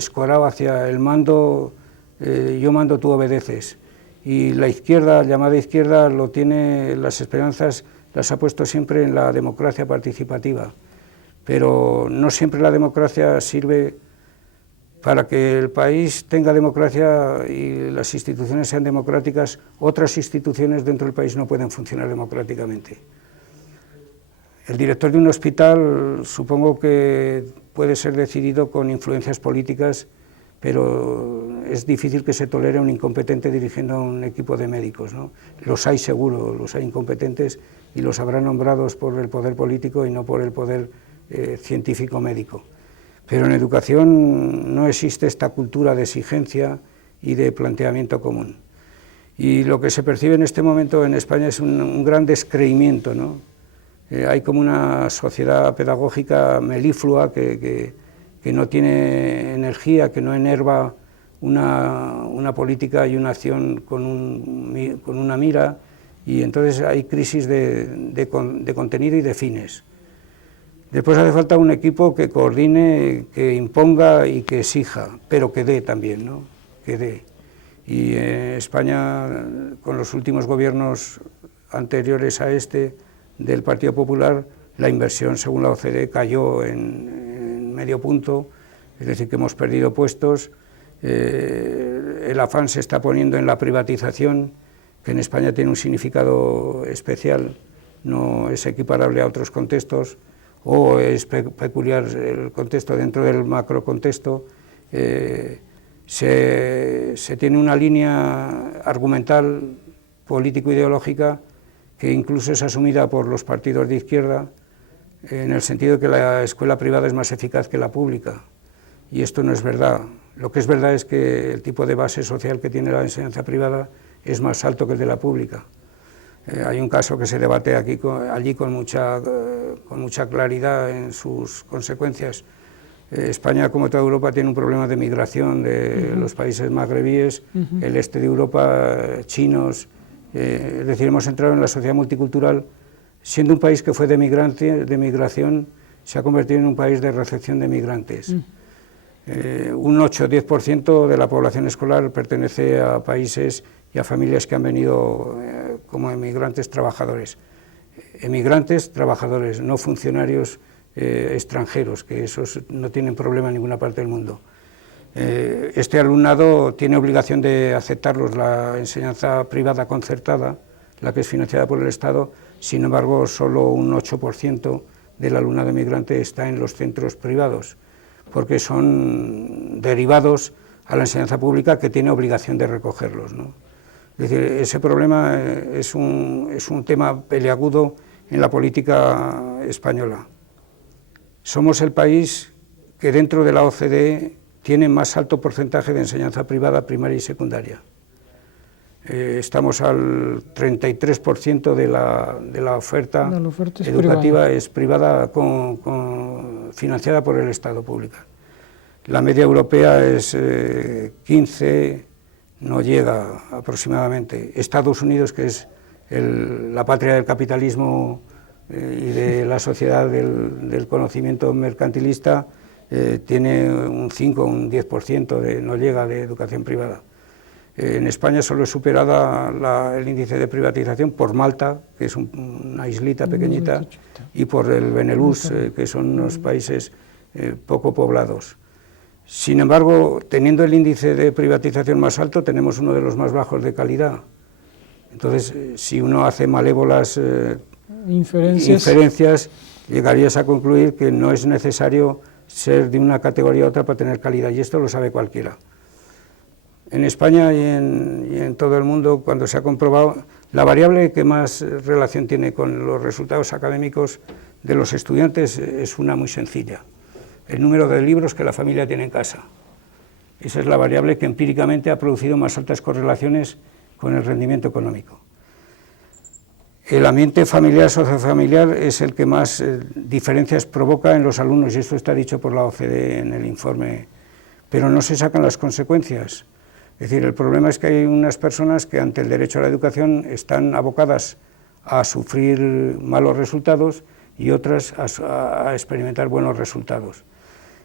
escorado hacia el mando, yo mando, tú obedeces. Y la izquierda, llamada izquierda, lo tiene, las esperanzas las ha puesto siempre en la democracia participativa. Pero no siempre la democracia sirve. Para que el país tenga democracia y las instituciones sean democráticas, otras instituciones dentro del país no pueden funcionar democráticamente. El director de un hospital supongo que puede ser decidido con influencias políticas, pero es difícil que se tolere un incompetente dirigiendo a un equipo de médicos, ¿no? Los hay seguro, los hay incompetentes y los habrá nombrados por el poder político y no por el poder científico médico. Pero en educación no existe esta cultura de exigencia y de planteamiento común. Y lo que se percibe en este momento en España es un gran descreimiento, ¿no? Hay como una sociedad pedagógica meliflua que no tiene energía, que no enerva una política y una acción con una mira, y entonces hay crisis de contenido y de fines. Después hace falta un equipo que coordine, que imponga y que exija, pero que dé también, ¿no? Que dé. Y en España, con los últimos gobiernos anteriores a este, del Partido Popular, la inversión, según la OCDE, cayó en medio punto, es decir, que hemos perdido puestos. El afán se está poniendo en la privatización, que en España tiene un significado especial, no es equiparable a otros contextos, o es peculiar el contexto dentro del macrocontexto. Se tiene una línea argumental político-ideológica que incluso es asumida por los partidos de izquierda, en el sentido de que la escuela privada es más eficaz que la pública, y esto no es verdad. Lo que es verdad es que el tipo de base social que tiene la enseñanza privada es más alto que el de la pública. Hay un caso que se debate allí con mucha claridad en sus consecuencias. España, como toda Europa, tiene un problema de migración de los países magrebíes, el este de Europa, chinos, es decir, hemos entrado en la sociedad multicultural, siendo un país que fue de migración, se ha convertido en un país de recepción de migrantes. Un 8-10% de la población escolar pertenece a países y a familias que han venido como emigrantes trabajadores. Emigrantes trabajadores, no funcionarios extranjeros, que esos no tienen problema en ninguna parte del mundo. Este alumnado tiene obligación de aceptarlos la enseñanza privada concertada, la que es financiada por el Estado. Sin embargo, solo un 8% del alumnado emigrante está en los centros privados, porque son derivados a la enseñanza pública, que tiene obligación de recogerlos, ¿no? Es decir, ese problema es un tema peliagudo en la política española. Somos el país que dentro de la OCDE tiene más alto porcentaje de enseñanza privada primaria y secundaria. Estamos al 33% de la oferta educativa es privada, financiada por el Estado pública. La media europea es 15%, no llega aproximadamente. Estados Unidos, que es la patria del capitalismo y de la sociedad del conocimiento mercantilista, tiene un 5 o un 10%, no llega, de educación privada. En España solo es superada el índice de privatización por Malta, que es una islita pequeñita, y por el Benelux, que son unos países poco poblados. Sin embargo, teniendo el índice de privatización más alto, tenemos uno de los más bajos de calidad. Entonces, si uno hace malévolas inferencias, llegarías a concluir que no es necesario ser de una categoría a otra para tener calidad, y esto lo sabe cualquiera. En España y en todo el mundo, cuando se ha comprobado, la variable que más relación tiene con los resultados académicos de los estudiantes es una muy sencilla: el número de libros que la familia tiene en casa. Esa es la variable que empíricamente ha producido más altas correlaciones con el rendimiento económico. El ambiente familiar, sociofamiliar, es el que más diferencias provoca en los alumnos, y esto está dicho por la OCDE en el informe, pero no se sacan las consecuencias. Es decir, el problema es que hay unas personas que ante el derecho a la educación están abocadas a sufrir malos resultados y otras a experimentar buenos resultados.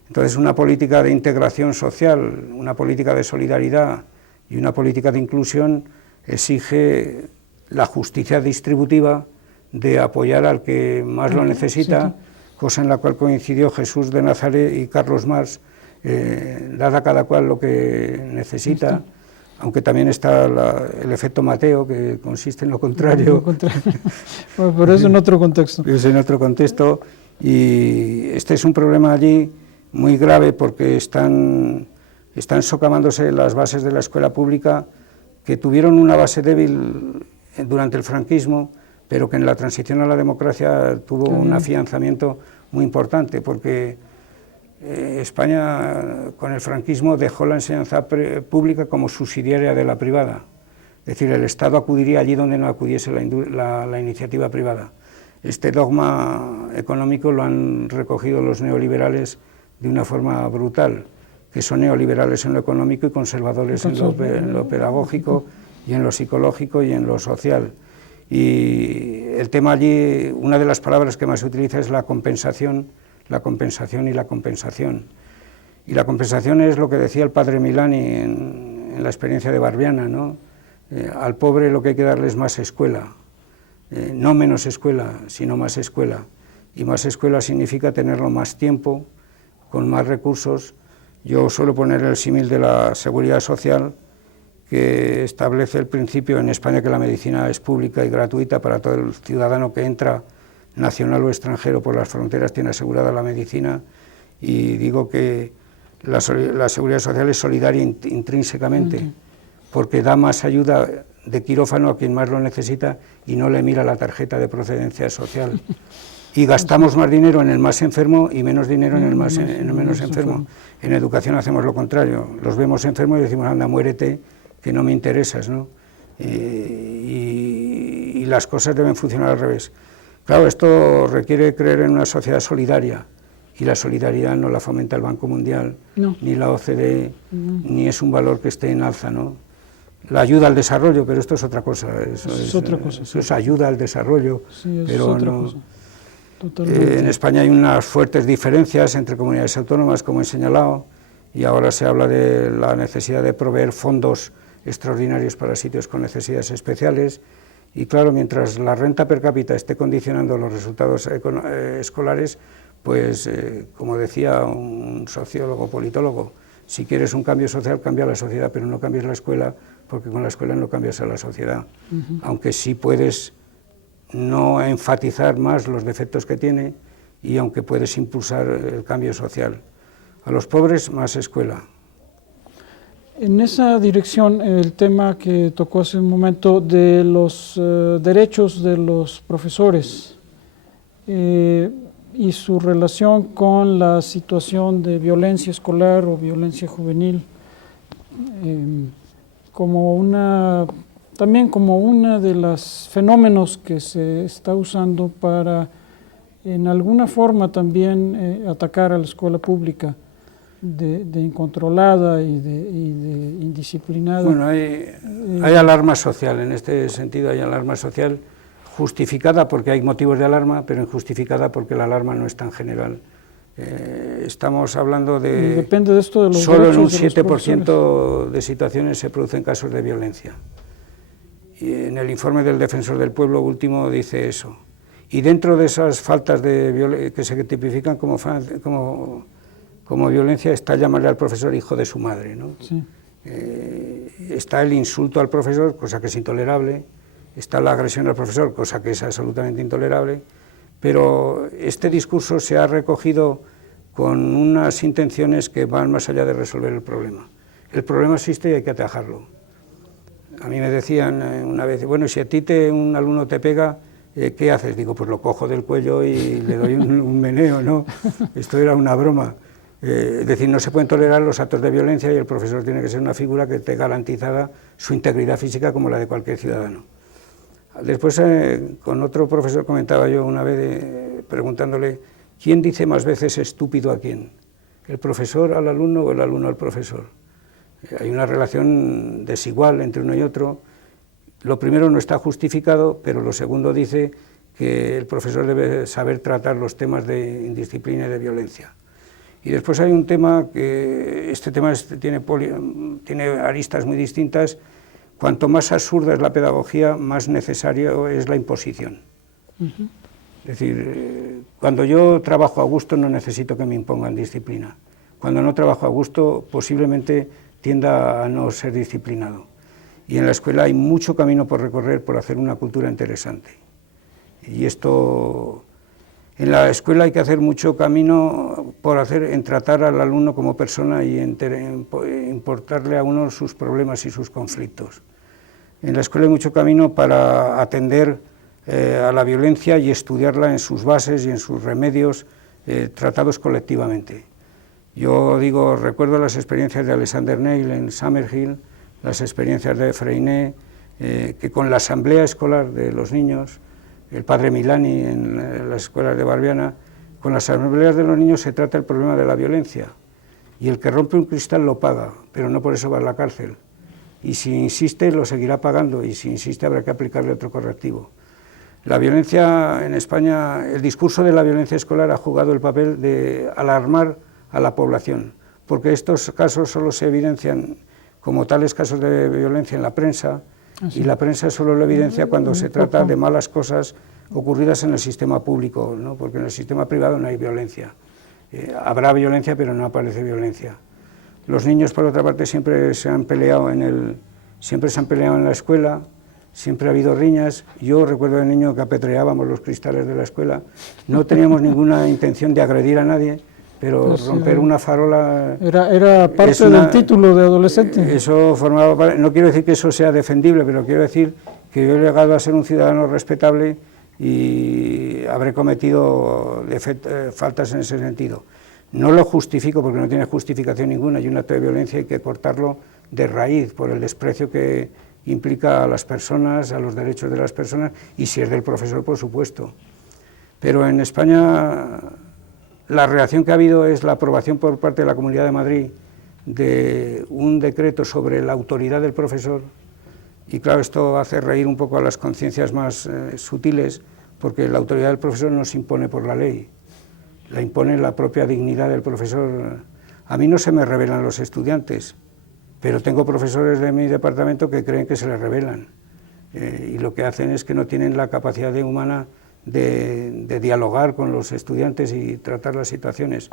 Entonces, una política de integración social, una política de solidaridad y una política de inclusión exige la justicia distributiva de apoyar al que más lo necesita, cosa en la cual coincidió Jesús de Nazaret y Carlos Marx, dada cada cual lo que necesita, aunque también está el efecto Mateo, que consiste en lo contrario. Bueno, pero es en otro contexto. Es en otro contexto, y este es un problema allí muy grave porque están socavándose las bases de la escuela pública, que tuvieron una base débil durante el franquismo, pero que en la transición a la democracia tuvo un afianzamiento muy importante, porque España con el franquismo dejó la enseñanza pública como subsidiaria de la privada, es decir, el Estado acudiría allí donde no acudiese la iniciativa privada. Este dogma económico lo han recogido los neoliberales de una forma brutal, que son neoliberales en lo económico y conservadores en lo pedagógico y en lo psicológico y en lo social. Y el tema allí, una de las palabras que más se utiliza es la compensación y la compensación. Y la compensación es lo que decía el padre Milani en la experiencia de Barbiana, ¿no? Al pobre lo que hay que darle es más escuela, no menos escuela, sino más escuela. Y más escuela significa tenerlo más tiempo, con más recursos. Yo suelo poner el símil de la seguridad social, que establece el principio en España que la medicina es pública y gratuita para todo el ciudadano que entra, nacional o extranjero, por las fronteras, tiene asegurada la medicina, y digo que la seguridad social es solidaria intrínsecamente, porque da más ayuda de quirófano a quien más lo necesita y no le mira la tarjeta de procedencia social. Y gastamos más dinero en el más enfermo y menos dinero en el menos enfermo. En educación hacemos lo contrario, los vemos enfermos y decimos, anda, muérete, que no me interesas, ¿no? Y las cosas deben funcionar al revés. Claro, esto requiere creer en una sociedad solidaria, y la solidaridad no la fomenta el Banco Mundial, ni la OCDE, ni es un valor que esté en alza, ¿no? La ayuda al desarrollo, pero esto es otra cosa. Eso es ayuda al desarrollo, pero no. En España hay unas fuertes diferencias entre comunidades autónomas, como he señalado, y ahora se habla de la necesidad de proveer fondos extraordinarios para sitios con necesidades especiales, y claro, mientras la renta per cápita esté condicionando los resultados escolares, pues como decía un sociólogo politólogo, si quieres un cambio social, cambia la sociedad, pero no cambies la escuela, porque con la escuela no cambias a la sociedad, aunque sí puedes no enfatizar más los defectos que tiene, y aunque puedes impulsar el cambio social. A los pobres, más escuela. En esa dirección, el tema que tocó hace un momento de los derechos de los profesores y su relación con la situación de violencia escolar o violencia juvenil, también como una de los fenómenos que se está usando para, en alguna forma, también atacar a la escuela pública, de incontrolada y de indisciplinada. Bueno, hay alarma social, en este sentido hay alarma social justificada porque hay motivos de alarma, pero injustificada porque la alarma no es tan general. Estamos hablando de... Depende de esto de los solo en un derechos de los 7% de situaciones se producen casos de violencia. Y en el informe del Defensor del Pueblo último dice eso. Y dentro de esas faltas que se tipifican como violencia está llamarle al profesor hijo de su madre, ¿no? Sí. Está el insulto al profesor, cosa que es intolerable, está la agresión al profesor, cosa que es absolutamente intolerable, pero este discurso se ha recogido con unas intenciones que van más allá de resolver el problema. El problema existe y hay que atajarlo. A mí me decían una vez, bueno, si a ti un alumno te pega, ¿qué haces? Digo, pues lo cojo del cuello y le doy un meneo, ¿no? Esto era una broma. Es decir, no se pueden tolerar los actos de violencia y el profesor tiene que ser una figura que esté garantizada su integridad física como la de cualquier ciudadano. Después, con otro profesor comentaba yo una vez, preguntándole, ¿quién dice más veces estúpido a quién? ¿El profesor al alumno o el alumno al profesor? Hay una relación desigual entre uno y otro. Lo primero no está justificado, pero lo segundo dice que el profesor debe saber tratar los temas de indisciplina y de violencia. Y después hay un tema que, este tema tiene aristas muy distintas. Cuanto más absurda es la pedagogía, más necesario es la imposición. Es decir, cuando yo trabajo a gusto no necesito que me impongan disciplina. Cuando no trabajo a gusto, posiblemente tienda a no ser disciplinado. Y en la escuela hay mucho camino por recorrer por hacer una cultura interesante. Y esto, en la escuela hay que hacer mucho camino por hacer, en tratar al alumno como persona y importarle a uno sus problemas y sus conflictos. En la escuela hay mucho camino para atender a la violencia y estudiarla en sus bases y en sus remedios tratados colectivamente. Yo recuerdo las experiencias de Alexander Neil en Summerhill, las experiencias de Freinet, que con la asamblea escolar de los niños, el padre Milani en las escuelas de Barbiana, con las asambleas de los niños se trata el problema de la violencia. Y el que rompe un cristal lo paga, pero no por eso va a la cárcel. Y si insiste, lo seguirá pagando, y si insiste habrá que aplicarle otro correctivo. La violencia en España, el discurso de la violencia escolar ha jugado el papel de alarmar a la población, porque estos casos solo se evidencian como tales casos de violencia en la prensa, y la prensa solo lo evidencia cuando se trata de malas cosas ocurridas en el sistema público, ¿no? Porque en el sistema privado no hay violencia. Habrá violencia, pero no aparece violencia. Los niños, por otra parte, siempre se han peleado en la escuela, siempre ha habido riñas. Yo recuerdo de niño que apedreábamos los cristales de la escuela, no teníamos ninguna intención de agredir a nadie, pero pues romper una farola... Era parte del título de adolescente. Eso formaba parte, no quiero decir que eso sea defendible, pero quiero decir que yo he llegado a ser un ciudadano respetable y habré cometido faltas en ese sentido. No lo justifico porque no tiene justificación ninguna, y un acto de violencia hay que cortarlo de raíz por el desprecio que implica a las personas, a los derechos de las personas, y si es del profesor, por supuesto. Pero en España la reacción que ha habido es la aprobación por parte de la Comunidad de Madrid de un decreto sobre la autoridad del profesor, y claro, esto hace reír un poco a las conciencias más sutiles, porque la autoridad del profesor no se impone por la ley, la impone la propia dignidad del profesor. A mí no se me revelan los estudiantes, pero tengo profesores de mi departamento que creen que se les revelan, y lo que hacen es que no tienen la capacidad humana de dialogar con los estudiantes y tratar las situaciones.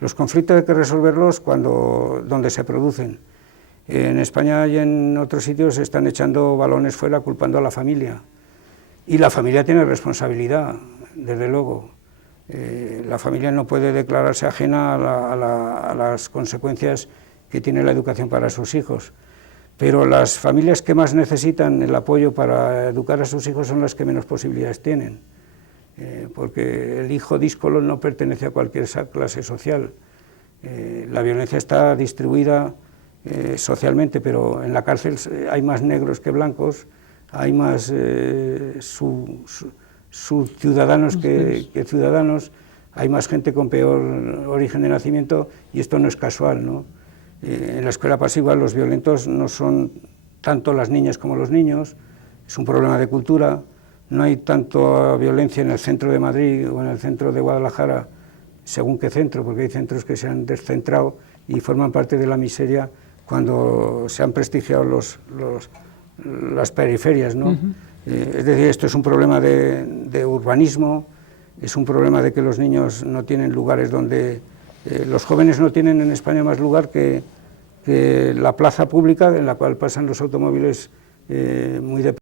Los conflictos hay que resolverlos donde se producen. En España y en otros sitios se están echando balones fuera culpando a la familia, y la familia tiene responsabilidad, desde luego. La familia no puede declararse ajena a las consecuencias que tiene la educación para sus hijos, pero las familias que más necesitan el apoyo para educar a sus hijos son las que menos posibilidades tienen, porque el hijo díscolo no pertenece a cualquier clase social. La violencia está distribuida socialmente, pero en la cárcel hay más negros que blancos, hay más subciudadanos que ciudadanos, hay más gente con peor origen de nacimiento, y esto no es casual, ¿no? En la escuela pasiva los violentos no son tanto las niñas como los niños, es un problema de cultura. No hay tanta violencia en el centro de Madrid o en el centro de Guadalajara, según qué centro, porque hay centros que se han descentrado y forman parte de la miseria cuando se han prestigiado las periferias, ¿no? Es decir, esto es un problema de urbanismo, es un problema de que los niños no tienen lugares donde... los jóvenes no tienen en España más lugar que la plaza pública, en la cual pasan los automóviles muy de